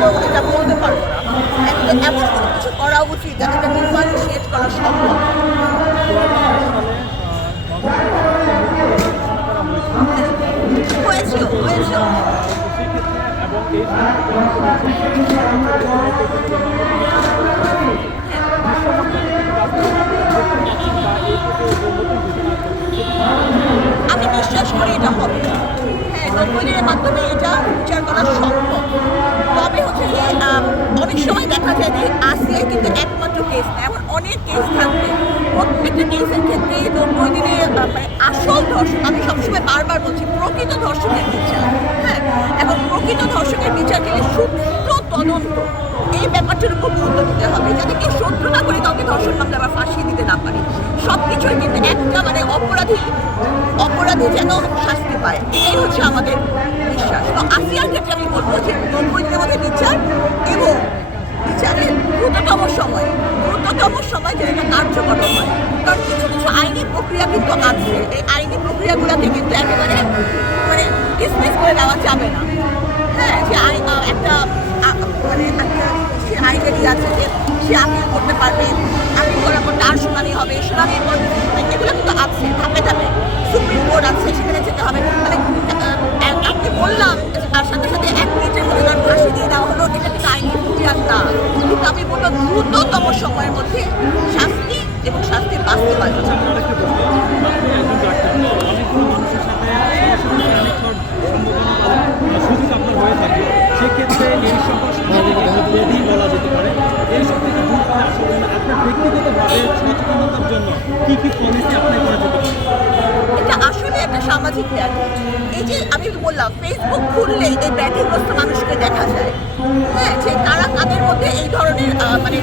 তো এটা বলতে পারবো না। এমন কোনো কিছু করা উচিত যাতে এটা ডিফারেন্সিয়েট করা সম্ভব। হয়েছিল হয়েছিল আমি বিশ্বাস করি এটা হবে। হ্যাঁ, 90 দিনের মাধ্যমে এটা বিচার করা সম্ভব। তবে হচ্ছে যে অনেক সময় দেখা যায় যে আসিয়ায় কিন্তু একমাত্র কেস না, এমন অনেক কেস থাকবে। প্রত্যেকটা কেসের ক্ষেত্রে 90 দিনে মানে আসল ধর্ষক, আমি সবসময় বারবার বলছি, প্রকৃত ধর্ষকের বিচার। হ্যাঁ, এবং প্রকৃত ধর্ষকের বিচার গেলে সুষ্ঠু তদন্ত, এই ব্যাপারটার উপর গুরুত্ব দিতে হবে, যাতে কেউ শত্রু না করে কাউকে ধর্ষণ মামলা আবার ফাঁসিয়ে দিতে না পারে। সব কিছুই কিন্তু একটা মানে অপরাধী যেন শাস্তি পায়, এটাই হচ্ছে আমাদের বিশ্বাস। তো আসিয়ার ক্ষেত্রে আমি বলবো যে 90 দিনের মধ্যে বিচার এবং বিচারের দ্রুততম সময় যেন এটা কার্যকর হয়। কারণ কিছু কিছু আইনি প্রক্রিয়া কিন্তু আছে, এই আইনি প্রক্রিয়াগুলোকে কিন্তু একেবারে মানে ডিসমিস করে দেওয়া যাবে না। হ্যাঁ, যে একটা মানে একটা সে আইনেরই আছে যে সে আপিল করতে পারবে, আপিল করার পর তার শুনানি হবে, শুনানির পর এগুলো কিন্তু আছে ধাপে ধাপে। সুপ্রিম কোর্ট আছে, সেখানে যেতে হবে। মানে আপনি বললাম আর সাথে সাথে 1 মিনিটের মধ্যে তার ফাঁসি দিয়ে দেওয়া হলো, এটা কিন্তু আইনি প্রক্রিয়া না। কিন্তু আমি বলবো দ্রুততম সময়ের মধ্যে শাস্তি এবং শাস্তির বাস্তবায়ন। সুযোগ আপনার হয়ে থাকে, সেক্ষেত্রে এই সকল সামাজিক বলা যেতে পারে। এই সব থেকে দূর করে আসার জন্য আপনার ব্যক্তিগতভাবে সচেতনতার জন্য কী কী পলিসি অ্যাপ্লাই করা যেতে পারে? এটা আসলে একটা সামাজিক ব্যাধি। এই যে আমি বললাম, ফেসবুক খুললেই এই ব্যাধিগ্রস্ত মানুষকে দেখা যায়। হ্যাঁ, যে তারা তাদের মধ্যে এই ধরনের মানে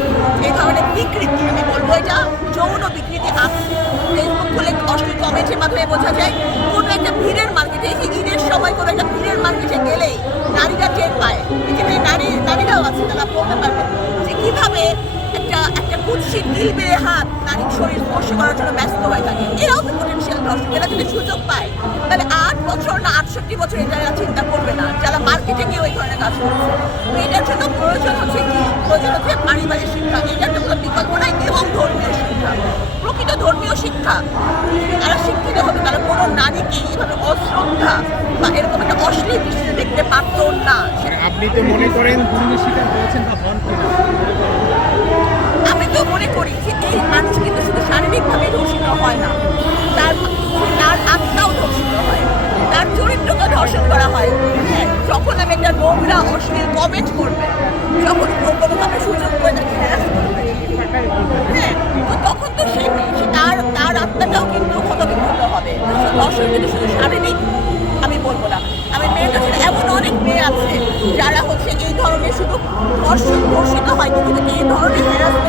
এই ধরনের বিকৃতি, আমি বলবো এটা যৌন বিকৃতি আছে। ফেসবুক খুলে অশ্লীল কমেন্টের মাধ্যমে বোঝা যায় কোনো একটা ভিড়ের মার্কেটে, এই যে ঈদের সময় কোনো একটা ভিড়ের মার্কেটে গেলেই নারীরা টের পায়। এখানে নারীরাও আছে, তারা বলতে পারবে যে কীভাবে একটা কুৎসিত ঢিলবেড়ে হাত নারীর শরীর স্পর্শ করার জন্য ব্যস্ত হয়ে থাকে। এরাও তো পোটেনশিয়াল ধর্ষক। এরা যদি সুযোগ পায় তাহলে 8 বছর না 68 বছর এটা এরা চিন্তা করবে না, যারা মার্কেটে গিয়ে ওই ধরনের কাজ করছে। তো এটার জন্য প্রয়োজন হচ্ছে কি, প্রয়োজন হচ্ছে পারিবারিক শিক্ষা, এটার তো কোনো বিকল্প নাই, এবং ধর্মীয় শিক্ষা, প্রকৃত ধর্মীয় শিক্ষা। তারা শিক্ষিত হতো, তারা কোনো নারীকে এভাবে অশ্রদ্ধা বা এরকম একটা অশ্লীল দৃষ্টিতে দেখতে পারতো না। আপনি তো মনে করেন ধর্মীয় শিকার হয়েছেন বা হন কিনা? আমি তো মনে করি যে এই মানুষ কিন্তু শুধু শারীরিকভাবে ধর্ষিত হয় না, তার আত্মাও ধর্ষিত হয়, তার চরিত্রকে ধর্ষণ করা হয়। হ্যাঁ, যখন আমি একটা নোংরা অশ্লীল কমেন্ট করবে, যখন কোনোভাবে সুযোগ করে তাকে হ্যারাস করবে, হ্যাঁ, তো তখন তো তার আত্মাটাও কিন্তু ক্ষতবিক্ষত হবে। ধর্ষণ কিন্তু শুধু শারীরিক আমি বলবো না, আমি মেয়েটা ছিল, এমন অনেক মেয়ে আছে যারা হচ্ছে এই ধরনের শুধু ধর্ষিত হয়, কিন্তু এই ধরনের হ্যারাসমেন্ট